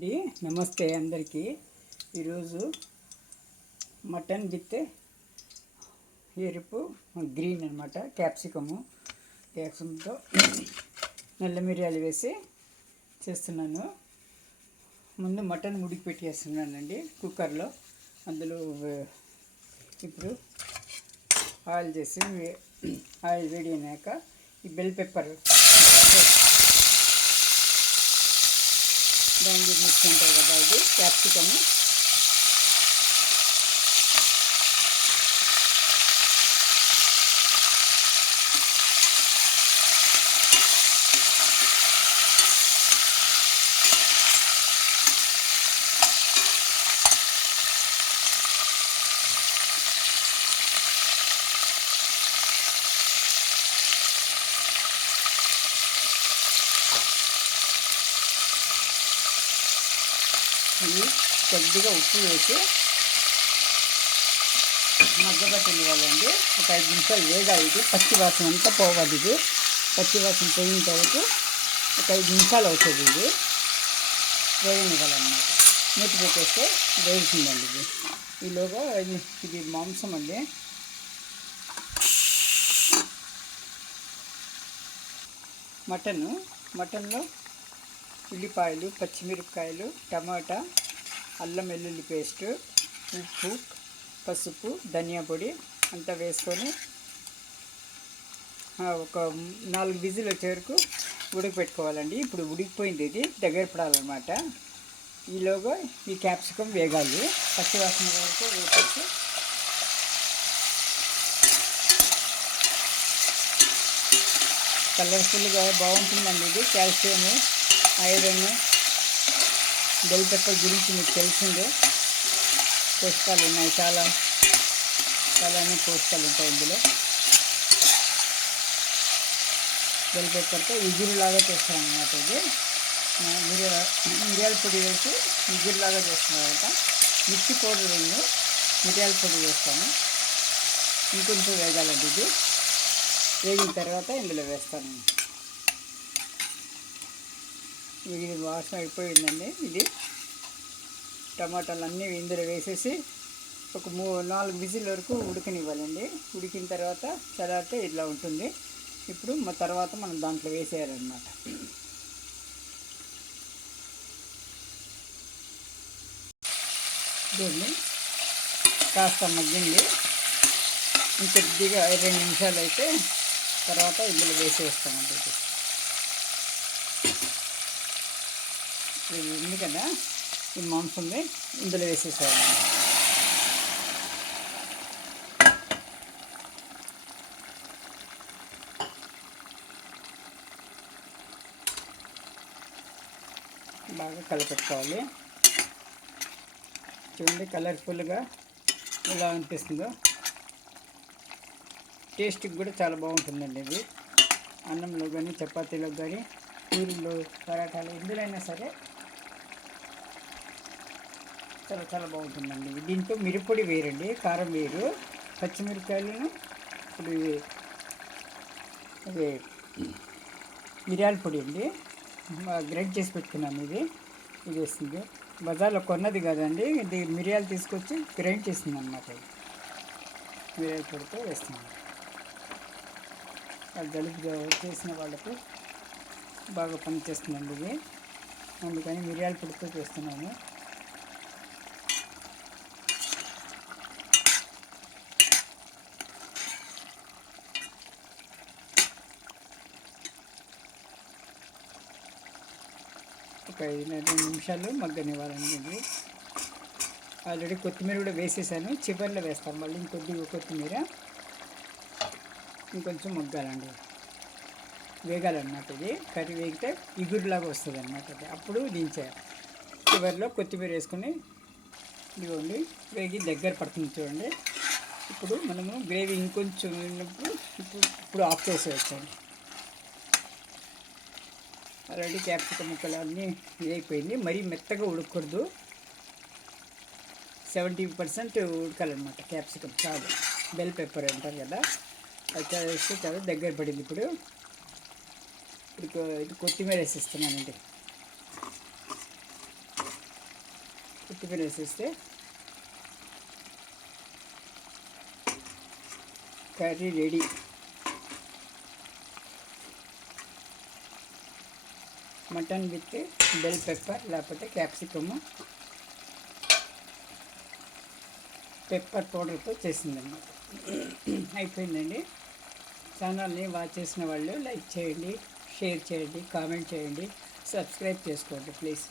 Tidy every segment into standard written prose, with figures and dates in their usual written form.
అండి నమస్తే అందరికీ. ఈరోజు మటన్ విత్ ఎరుపు గ్రీన్ అనమాట, క్యాప్సికమ్తో నల్ల మిరియాలు వేసి చేస్తున్నాను. ముందు మటన్ ఉడికి పెట్టేస్తున్నానండి కుక్కర్లో. అందులో ఇప్పుడు ఆయిల్ వేడి అయినాక ఈ బెల్ పెప్పర్ దాన్ని మిక్స్ అంటారు కదా, ఇది క్యాప్సికము. ఇది కొద్దిగా ఉప్పు వేసి మగ్గబెట్టనివ్వాలండి. ఒక 5 నిమిషాలు వేగాలి. ఇది పచ్చి వాసన అంతా పోవాలి. ఇది పచ్చి వాసన పోయిన తర్వాత ఒక 5 నిమిషాలు అవుతుంది. ఇది వేగనివ్వాలన్నమాట. మూత పెట్టేస్తే వేగుతుందండి. ఇది ఈలోగా ఇది మాంసం అండి. మటన్లో ఉల్లిపాయలు, పచ్చిమిరపకాయలు, టమాటా, అల్లం వెల్లుల్లి పేస్టు, ఉప్పు, పసుపు, ధనియా పొడి అంతా వేసుకొని ఒక 4 విజిల్ వచ్చే వరకు ఉడకపెట్టుకోవాలండి. ఇప్పుడు ఉడికిపోయింది. ఇది దగ్గర పడాలన్నమాట. ఈలోగా ఈ క్యాప్సికమ్ వేగాలి. పచ్చివాసన వరకు వేసేసి కలర్ఫుల్గా బాగుంటుందండి. ఇది కాల్షియం, ఐరన్, బెల్ పెప్పర్ గురించి మీకు తెలిసిందే. పోషకాలు ఉన్నాయి, చాలానే పోషకాలు ఉంటాయి ఇందులో. బెల్ పెప్పర్తో ఇగురులాగా చేస్తారన్నమాట. ఇది మిరియాల పొడి వేసి ఇగురులాగా చేస్తున్నారట. మిర్చి పౌడర్ వేయండి, మిరియాల పొడి వేస్తాను. ఇంకొంచెం వేగాలండి. ఇది వేగిన తర్వాత ఇందులో వేస్తాను. ఇది వాసన అయిపోయిందండి. ఇది టమాటాలు అన్నీ ఇందులో వేసేసి ఒక 4 విజిల్ వరకు ఉడకనివ్వాలండి. ఉడికిన తర్వాత చల్లారితే ఇట్లా ఉంటుంది. ఇప్పుడు తర్వాత మనం దాంట్లో వేసేయాలన్నమాట. దీన్ని కాస్త మగ్గింది. ఇంకొద్దిగా 2 నిమిషాలు అయితే తర్వాత ఇందులో వేసేస్తామండి. ఇది ఉంది కదా, ఈ మాంసంని ఇందులో వేసేసేయాలి. బాగా కలిపెట్టుకోవాలి. చూడండి కలర్ఫుల్గా ఎలా అనిపిస్తుందో. టేస్ట్కి కూడా చాలా బాగుంటుందండి. ఇది అన్నంలో కానీ, చపాతీలో కానీ, పూరీలో, పరాటాలు ఎందులైనా సరే చాలా బాగుంటుందండి. దీంట్లో మిరప్పొడి వేరండి, కారం వేరు. పచ్చిమిరపకాయలను ఇప్పుడు అదే మిరియాల పొడి అండి, గ్రైండ్ చేసి పెట్టుకున్నాను. ఇది వేస్తుంది. బజార్లో కొన్నది కదండి, ఇది మిరియాలు తీసుకొచ్చి గ్రైండ్ చేసింది అన్నమాట. మిరియాల పొడితో వేస్తున్నాను. జలుబు చేసిన వాళ్ళకు బాగా పనిచేస్తుందండి ఇది. అందుకని మిరియాల పొడితో చేస్తున్నాను. ఒక 5 నిమిషాలు మగ్గనివ్వాలండి. ఇది ఆల్రెడీ కొత్తిమీర కూడా వేసేసాను. చివరిలో వేస్తాను మళ్ళీ ఇంకొద్దిగా కొత్తిమీర. ఇంకొంచెం మగ్గాలండి, వేగాలన్నమాట. ఇది కర్రీ వేగితే ఇగురులాగా వస్తుంది అన్నమాట. అది అప్పుడు దించేయాలి. చివరిలో కొత్తిమీర వేసుకొని ఇదిగోండి వేగి దగ్గర పడుతుంది చూడండి. ఇప్పుడు మనము గ్రేవీ ఇంకొంచెం ఉన్నప్పుడు ఇప్పుడు ఆఫ్ చేసేయచ్చండి. ఆల్రెడీ క్యాప్సికమ్ ముక్కలు అన్నీ వేగిపోయింది. మరీ మెత్తగా ఉడకూడదు, 70% ఉడకాలన్నమాట క్యాప్సికమ్. చాలు, బెల్ పెప్పర్ అంటారు కదా, అది వేస్తే చాలా దగ్గర పడింది. ఇప్పుడు ఇది కొత్తిమీర వేసిస్తున్నానండి. కొత్తిమీర వేసేస్తే curry ready. Mutton with bell pepper లేకపోతే క్యాప్సికము పెప్పర్ పౌడర్తో చేసిందన్నమాట. అయిపోయిందండి. ఛానల్ని వాచ్ చేసిన వాళ్ళు లైక్ చేయండి, షేర్ చేయండి, కామెంట్ చేయండి, సబ్స్క్రైబ్ చేసుకోండి ప్లీజ్.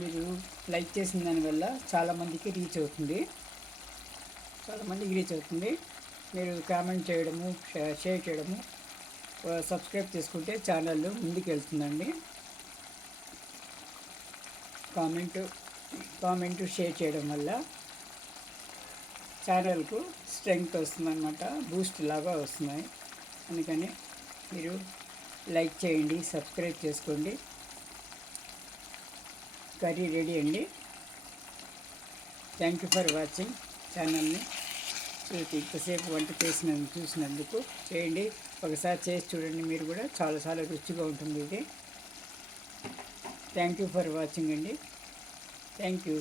మీరు లైక్ చేసిన దానివల్ల చాలామందికి రీచ్ అవుతుంది. మీరు కామెంట్ చేయడము, షేర్ చేయడము, సబ్స్క్రైబ్ చేసుకుంటే ఛానల్ ముందుకు వెళ్తుందండి. కామెంటు షేర్ చేయడం వల్ల ఛానల్కు స్ట్రెంగ్త్ వస్తుందన్నమాట, బూస్ట్ లాగా వస్తున్నాయి. అందుకని మీరు లైక్ చేయండి, సబ్స్క్రైబ్ చేసుకోండి. కర్రీ రెడీ అండి. థ్యాంక్ యూ ఫర్ వాచింగ్ ఛానల్ని. ఇంతసేపు వంట చూసినందుకు చేయండి. ఒకసారి చేసి చూడండి, మీరు కూడా చాలా రుచిగా ఉంటుంది ఇది. థ్యాంక్ యూ ఫర్ వాచింగ్ అండి. Thank you.